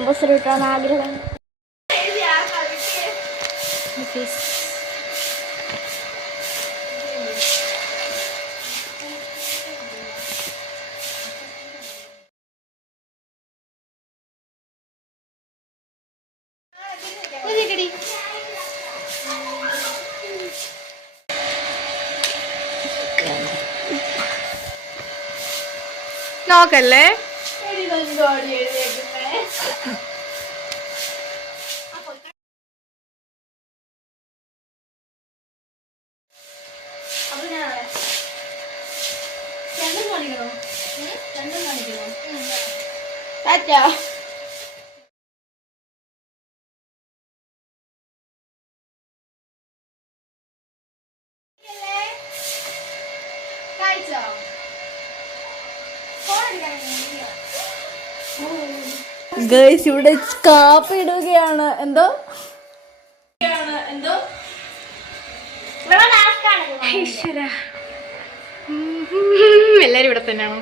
Ambassador കിട്ടാൻ ആഗ്രഹം. നോക്കല്ലേ ഗൈസ് ഇവിടെ കാപ്പി ഇടുകയാണ്. എന്തോ എല്ലാരും ഇവിടെ തന്നെയാണോ?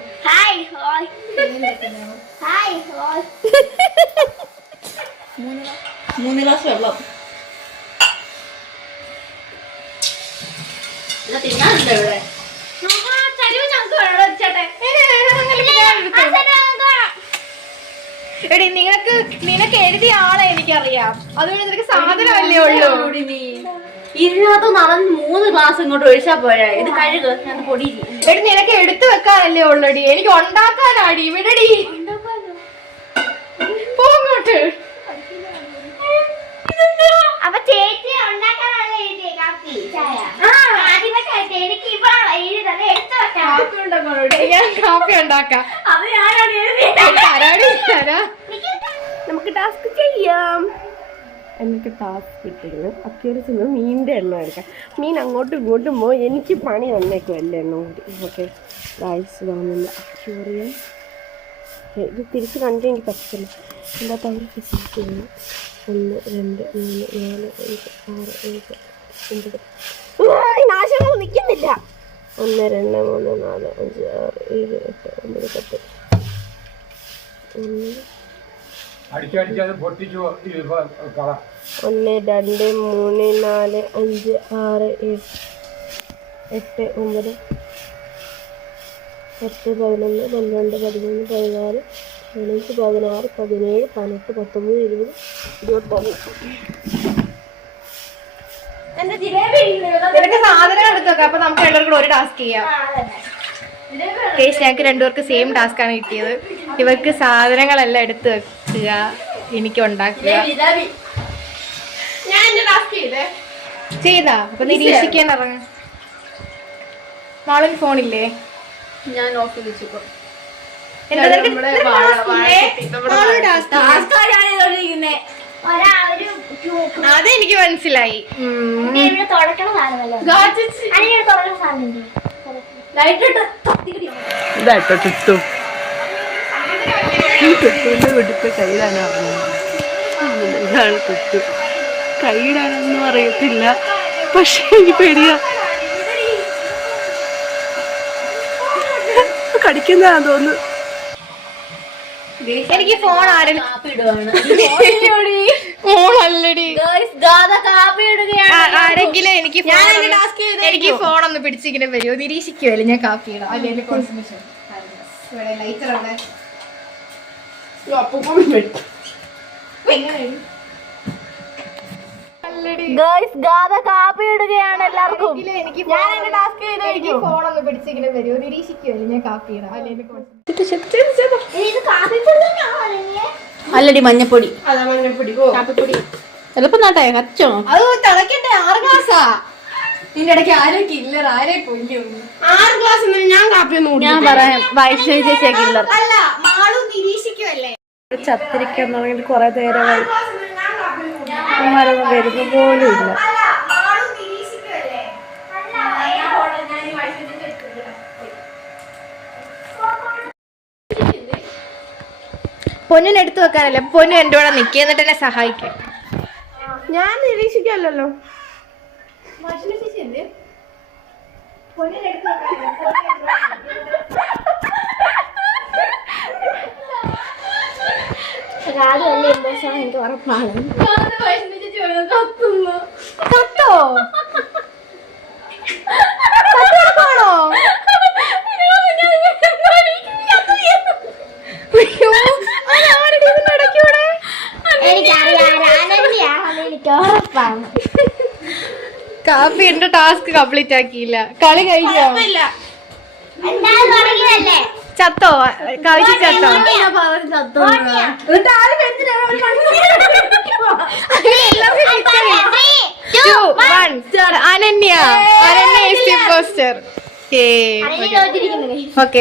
3 ഗ്ലാസ് വെള്ളം തിന്നാറുണ്ടോ ഇവിടെ? എടി നിനക്ക് എഴുതിയ ആളെ എനിക്കറിയാം, അതുകൊണ്ട് നിനക്ക് സാധനമല്ലേ ഉള്ളൂ. ഇതിനകത്ത് നടന്ന് 3 ഗ്ലാസ് ഇങ്ങോട്ട് ഒഴിച്ചാ പോരാ. ഇത് കഴുക്, ഞാൻ പൊടി. എടി നിനക്ക് എടുത്തു വെക്കാനല്ലേ ഉള്ളടി, എനിക്ക് ഉണ്ടാക്കാനാടി. വിടടി, പോങ്ങോട്ട്. അപ്പൊ ചേച്ചി ഉണ്ടാക്കാനാണ് എഴുതിയ കാപ്പി ചായ. ഞാൻ കാപ്പി ഉണ്ടാക്കാം. അത് ഞാനാണ് എഴുതിയത്. നമുക്ക് ടാസ്ക് ചെയ്യാം. എനിക്ക് ടാസ്ക് കിട്ടിയിരുന്നു. അത്യാവശ്യം മീനിൻ്റെ എണ്ണം എടുക്കാം. മീൻ അങ്ങോട്ടും ഇങ്ങോട്ടും പോയി എനിക്ക് പണി തന്നേക്കും എല്ലാ എണ്ണം കൂടി. ഓക്കെ റൈസ് വാങ്ങുന്ന അക്യൂറിയം ഇത് തിരിച്ച് കണ്ടു എനിക്ക് പറ്റില്ല. എൻ്റെ തവർ ഫിസിക്സ് ചെയ്യുന്നു. 1 2 3 4 5 6 7 നാശങ്ങൾ നിൽക്കുന്നില്ല. 1 2 3 4 5 6 7 8 9 10 1 അടിച്ചടിച്ചത് പൊട്ടിച്ചു. 1 2 3 4 5 6 7 8 9 10 11 12 13 14 15 16 17 18 19 20 നിനക്ക് സാധനം എടുത്തു വെക്കാം. അപ്പൊ നമുക്ക് രണ്ടുപേർക്കും ഒരു ടാസ്ക് ചെയ്യാം. ഞങ്ങൾക്ക് രണ്ടുപേർക്ക് സെയിം ടാസ്ക് ആണ് കിട്ടിയത്. ഇവർക്ക് സാധനങ്ങളെല്ലാം എടുത്തു വെക്കുക, എനിക്ക് ഉണ്ടാക്കുക. ചെയ്താ അപ്പൊ നിരീക്ഷിക്കാൻ ഇറങ്ങ. മാളിന് ഫോണില്ലേ? ഞാൻ ഓഫ് വെച്ചപ്പോ അതെനിക്ക് മനസ്സിലായി. കൈയിടാനൊന്നും അറിയത്തില്ല, പക്ഷെ എനിക്ക് പേടിയാ. കടിക്കുന്നതാ തോന്നുന്നു. എനിക്ക് ഫോൺ ആരും ആരെങ്കിലും എനിക്ക് ഫോൺ ഒന്ന് പിടിച്ചിങ്ങനെ വരുമോ? നിരീക്ഷിക്കുമല്ലോ ഞാൻ കാപ്പി ഇടാം. അല്ലെങ്കിൽ കോൺസെൻട്രേഷൻ ലൈറ്റർ അവിടെ കാപ്പി ഇടുകയാണ് എല്ലാവർക്കും. എനിക്ക് ഫോൺ ഒന്ന് പിടിച്ചിങ്ങനെ വരുമോ? നിരീക്ഷിക്കുമല്ലോ ഞാൻ കാപ്പി ഇടാം. അല്ലെങ്കിൽ അല്ലടി മഞ്ഞപ്പൊടി. അതാ മഞ്ഞപ്പൊടി. കാപ്പിപ്പൊടി എളുപ്പം നാട്ടെ കച്ചോ. അത് തിളക്കട്ടെ. 6 ഗ്ലാസ്സാ. നിന്റെ ഇടയ്ക്ക് ആരൊക്കെ ഇല്ലർ ആരെ കൊല്ലും. 6 ഗ്ലാസ് ഞാൻ കാപ്പിയൊന്നും ഞാൻ പറയാം. വൈഷ്ണവി ചേച്ചിയാ കില്ലർ. അല്ല, മാളു നിരീക്ഷിക്കുമല്ലേ. ചത്തിരിക്കാൻ തുടങ്ങിയിട്ട് കുറെ നേരമായി. വരുന്ന പോലും ഇല്ല. പൊന്നിനെടുത്ത് വെക്കാനല്ലേ. പൊന്നു എൻ്റെ കൂടെ നിൽക്കുക, എന്നിട്ട് എന്നെ സഹായിക്കും. ഞാൻ നിരീക്ഷിക്കല്ലോ. കാത് വലിയ ഇമ്പോസാണ് എനിക്ക് ഉറപ്പാണ്. ചത്തോ? ചത്തോ? അയ്യോ, അതാരുടെ ഇതിന്റെ ഇടയ്ക്ക് ഇവിടെ? എനിക്കറിയാം അനന്യാണെന്ന് എനിക്ക് ഉറപ്പാണ്. കാപ്പി എന്റെ ടാസ്ക് കംപ്ലീറ്റ് ആക്കിയില്ല. കളി കഴിഞ്ഞോ? എന്തായാലും തുടങ്ങിയതല്ലേ. ചത്തോ? കവിച്ച് ചത്തോ? Ananya. Ananya is the imposter. Okay. അതിന് തോറ്റിരിക്കുന്നത്. Okay.